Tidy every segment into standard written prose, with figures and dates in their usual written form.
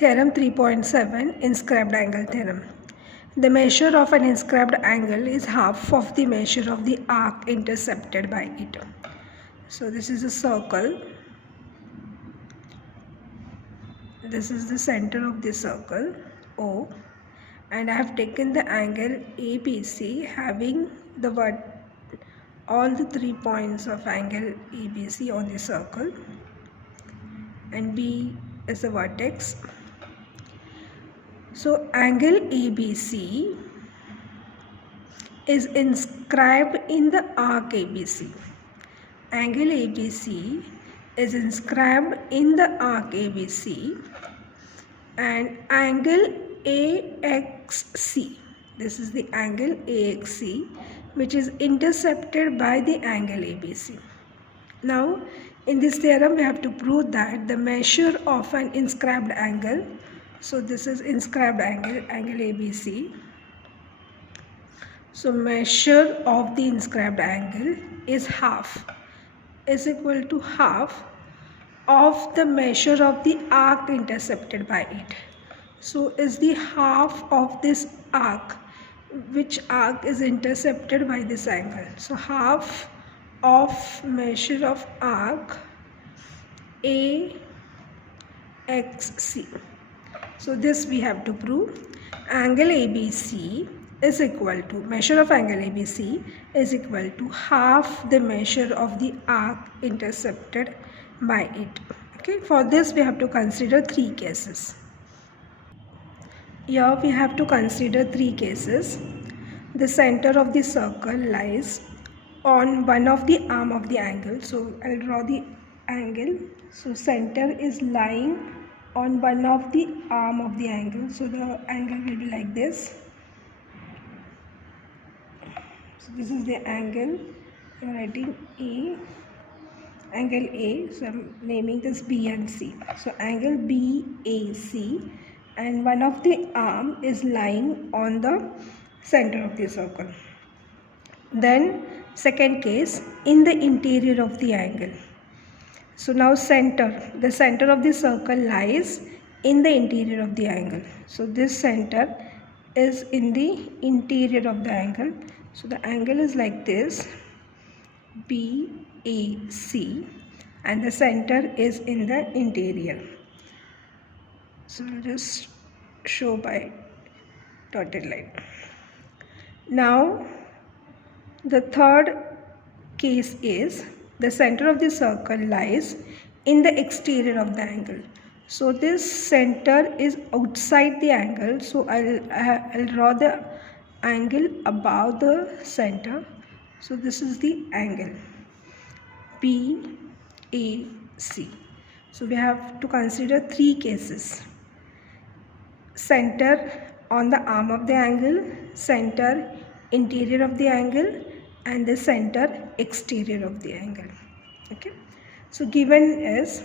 Theorem 3.7 Inscribed Angle Theorem. The measure of an inscribed angle is half of the measure of the arc intercepted by it. So this is a circle. This is the center of the circle O, and I have taken the angle ABC having all the 3 points of angle ABC on the circle, and B is the vertex. So angle ABC is inscribed in the arc ABC. Angle ABC is inscribed in the arc ABC, and angle AXC, this is the angle AXC, which is intercepted by the angle ABC. Now in this theorem we have to prove that the measure of an inscribed angle, so this is inscribed angle ABC. So measure of the inscribed angle is equal to half of the measure of the arc intercepted by it. So is the half of this arc, which arc is intercepted by this angle. So half of measure of arc AXC. So this we have to prove. Angle ABC is equal to, measure of angle ABC is equal to half the measure of the arc intercepted by it. Okay, for this we have to consider 3 cases. Here we have to consider 3 cases. The center of the circle lies on one of the arm of the angle. So I'll draw the angle. So center is lying on one of the arm of the angle. So the angle will be like this. So this is the angle. I'm writing A, angle A. So I'm naming this B and C. So angle BAC, and one of the arm is lying on the center of the circle. Then second case, in the interior of the angle. So now the center of the circle lies in the interior of the angle. So this center is in the interior of the angle. So the angle is like this, BAC, and the center is in the interior. So we'll just show by dotted line. Now the third case is the center of the circle lies in the exterior of the angle. So this center is outside the angle. So I'll draw the angle above the center. So this is the angle BAC. So we have to consider 3 cases: center on the arm of the angle, center interior of the angle, and the center exterior of the angle. Okay, so given is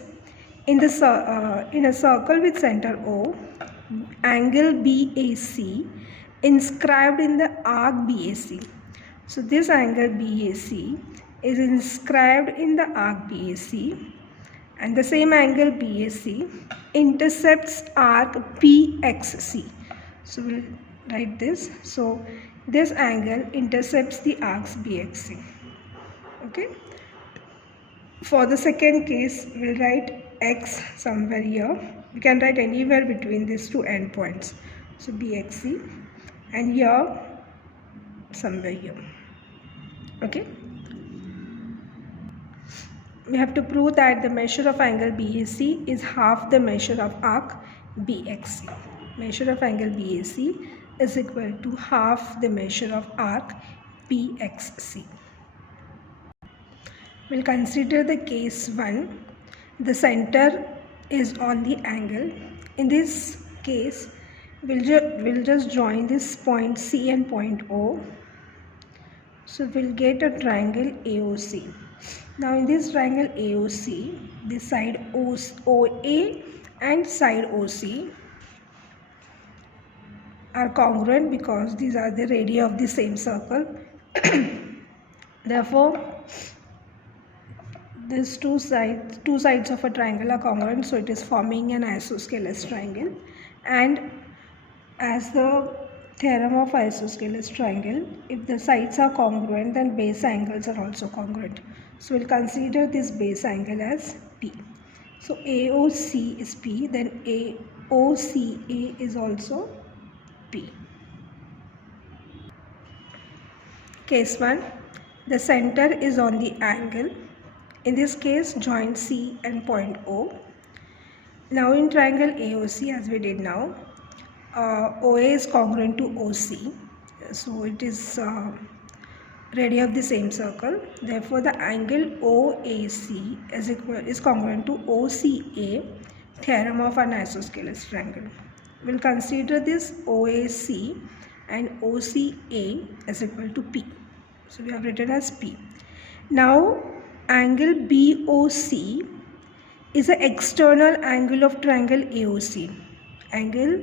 in a circle with center O, angle BAC inscribed in the arc BAC. So this angle BAC is inscribed in the arc BAC, and the same angle BAC intercepts arc BXC. So we'll write this. So this angle intercepts the arcs BXC. Okay. For the second case, we'll write X somewhere here. We can write anywhere between these 2 endpoints. So BXC, and here somewhere here. Okay. We have to prove that the measure of angle BAC is half the measure of arc BXC. Measure of angle BAC is equal to half the measure of arc BXC. We'll consider the case 1. The center is on the angle. In this case, we'll just join this point C and point O. So we'll get a triangle AOC. Now in this triangle AOC, the side OA and side OC are congruent because these are the radii of the same circle. Therefore these two sides of a triangle are congruent, so it is forming an isosceles triangle. And as the theorem of isosceles triangle, if the sides are congruent, then base angles are also congruent. So we'll consider this base angle as P. So AOC is P, then AOCA is also P. Case 1. The center is on the angle. In this case, joint C and point O. Now in triangle AOC, as we did now, OA is congruent to OC. So it is radii of the same circle. Therefore, the angle OAC is congruent to OCA, theorem of an isosceles triangle. We'll consider this OAC and OCA is equal to P. So we have written as P. Now angle BOC is an external angle of triangle AOC. Angle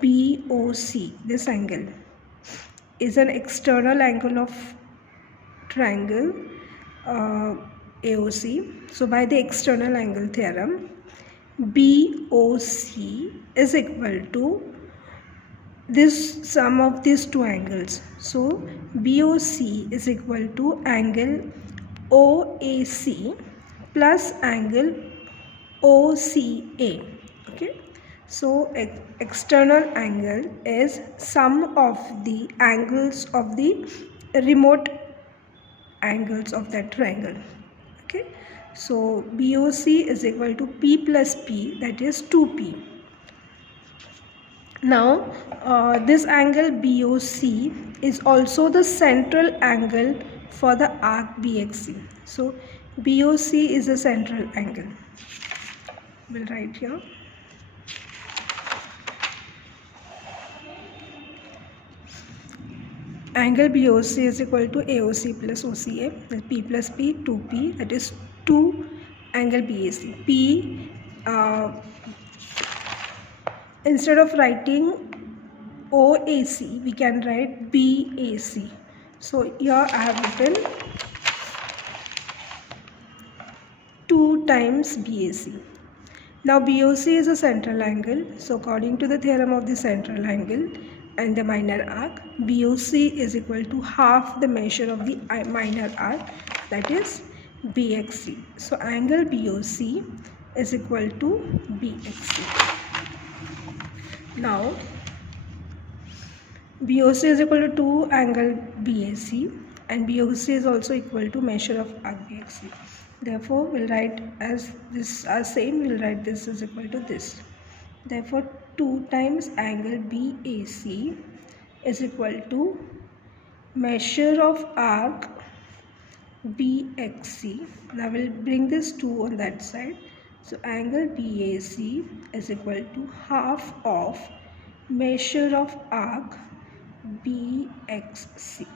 BOC, this angle, is an external angle of triangle AOC. So by the external angle theorem, BOC is equal to this sum of these two angles. So BOC is equal to angle OAC plus angle OCA. Okay, so external angle is sum of the angles of the remote angles of that triangle. Okay, so BOC is equal to P plus P, that is 2P. Now this angle BOC is also the central angle for the arc BXC. So BOC is a central angle. We'll write here. Angle BOC is equal to AOC plus OCA, P plus P, 2P, that is 2 angle BAC. P, instead of writing OAC, we can write BAC. So here I have written 2 times BAC. Now BOC is a central angle. So according to the theorem of the central angle and the minor arc, BOC is equal to half the measure of the minor arc, that is BXC. So angle BOC is equal to BXC. Now BOC is equal to 2 angle BAC and BOC is also equal to measure of arc BXC. Therefore, we'll write as this as same, we'll write this is equal to this. Therefore, 2 times angle BAC is equal to measure of arc BXC. Now we'll bring this 2 on that side. So angle BAC is equal to half of measure of arc BXC.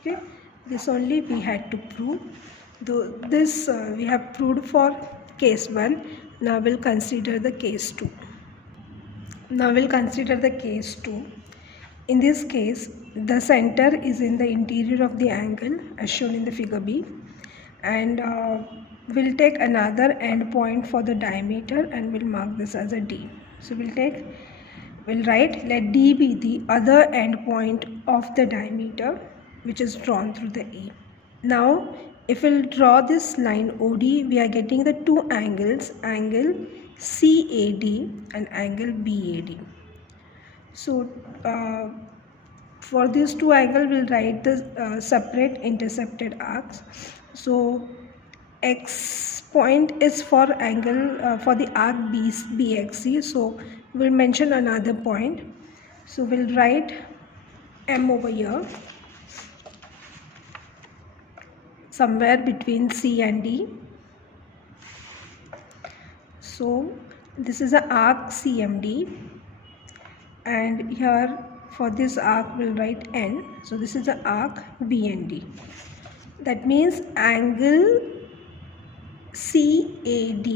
Okay, this only we had to prove. Though this we have proved for case 1. Now we'll consider the case 2. Now we'll consider the case 2. In this case, the center is in the interior of the angle as shown in the figure B, and we'll take another end point for the diameter and we'll mark this as a D. So we'll write let D be the other end point of the diameter which is drawn through the A. Now if we'll draw this line OD, we are getting the 2 angles, angle CAD and angle BAD. So for these 2 angles, we'll write the separate intercepted arcs. So X point is for angle for the arc BXC. So we'll mention another point. So we'll write M over here, somewhere between C and D. So this is an arc CMD, and here for this arc we'll write N. So this is the arc BND. That means angle CAD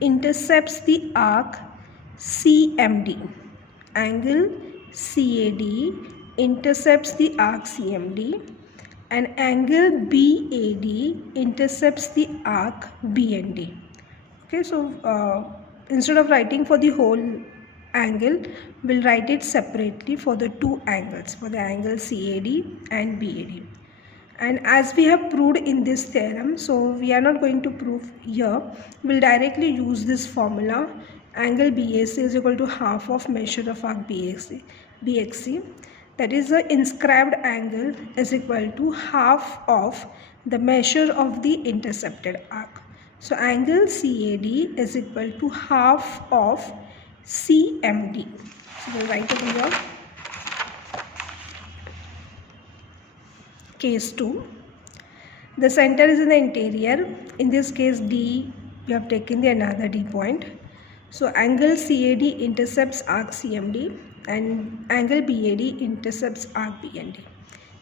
intercepts the arc CMD. Angle CAD intercepts the arc CMD, and angle BAD intercepts the arc BND. Okay, so instead of writing for the whole angle, we'll write it separately for the two angles, for the angle CAD and BAD. And as we have proved in this theorem, so we are not going to prove here, we'll directly use this formula. Angle BAC is equal to half of measure of arc BXC. That is, the inscribed angle is equal to half of the measure of the intercepted arc. So angle CAD is equal to half of CMD. So we'll write it here. Case 2. The center is in the interior. In this case, D, we have taken the another D point. So angle CAD intercepts arc CMD and angle BAD intercepts arc BND.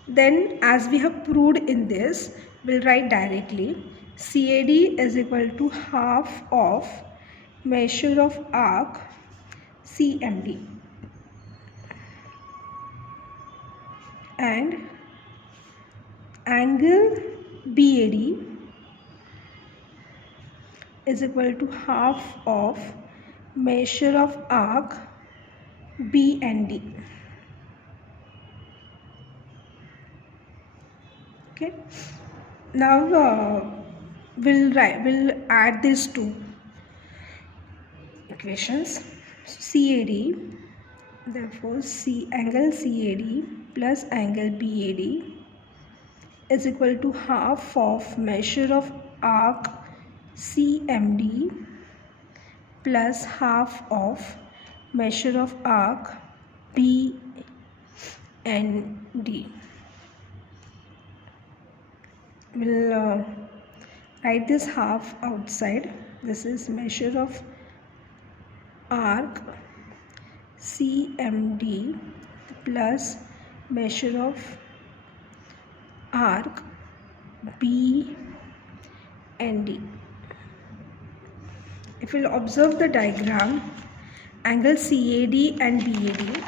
Then, as we have proved in this, we'll write directly CAD is equal to half of measure of arc CMD and angle BAD is equal to half of measure of arc BND. Okay. Now we'll add these two equations. So CAD, therefore angle CAD plus angle BAD is equal to half of measure of arc CMD plus half of measure of arc BND. We'll write this half outside. This is measure of arc CMD plus measure of arc BND. If we'll observe the diagram, angle CAD and BAD,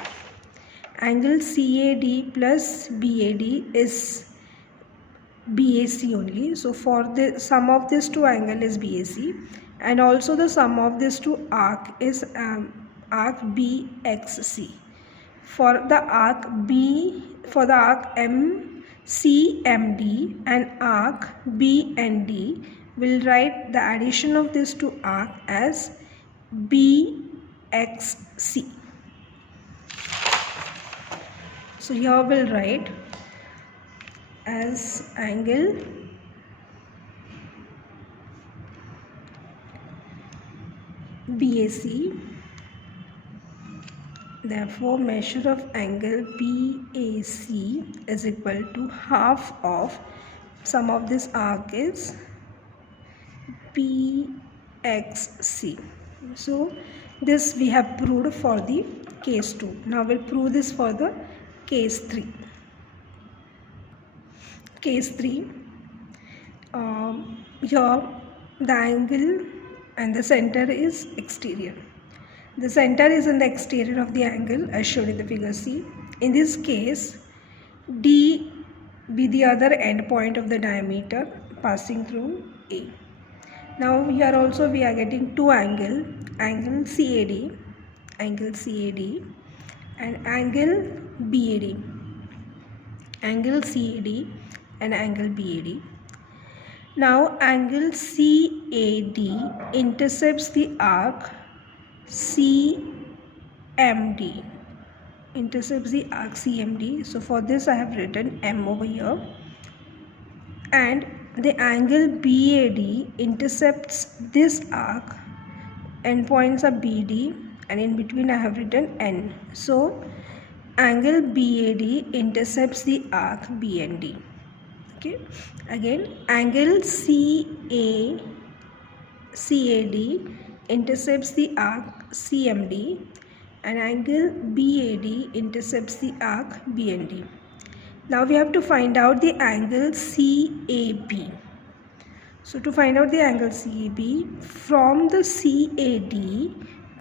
angle CAD plus BAD is BAC only. So for the sum of these two angle is BAC, and also the sum of these two arc is arc BXC. For the arc MCMD and arc BND, we'll write the addition of these two arc as BXC. So here we'll write as angle BAC, therefore measure of angle BAC is equal to half of sum of this arc is BXC. So this we have proved for the case 2. Now we'll prove this for the case 3. Case 3, here the angle and the center is exterior. The center is in the exterior of the angle as shown in the figure C. In this case, D be the other end point of the diameter passing through A. Now here also we are getting two angle CAD and angle BAD, angle CAD and angle BAD. Now angle CAD intercepts the arc CMD, so for this I have written M over here, and the angle BAD intercepts this arc, endpoints are BD, and in between I have written N. So angle BAD intercepts the arc BND. Okay, again angle CAD intercepts the arc CMD and angle BAD intercepts the arc BND. Now we have to find out the angle CAB. So to find out the angle CAB, from the CAD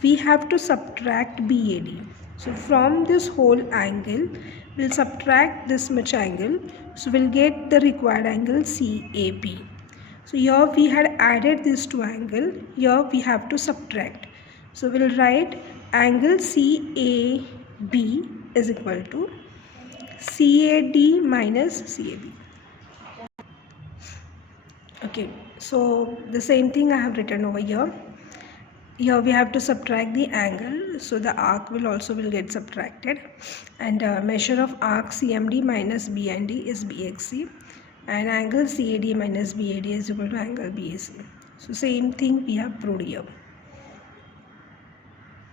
we have to subtract BAD. So from this whole angle, we'll subtract this much angle. So we'll get the required angle CAB. So here we had added these two angles. Here we have to subtract. So we'll write angle CAB is equal to CAD minus CAB. Okay, so the same thing I have written over here. Here we have to subtract the angle, so the arc will get subtracted, and measure of arc CMD minus BND is BXC, and angle CAD minus BAD is equal to angle BAC. So same thing we have proved here.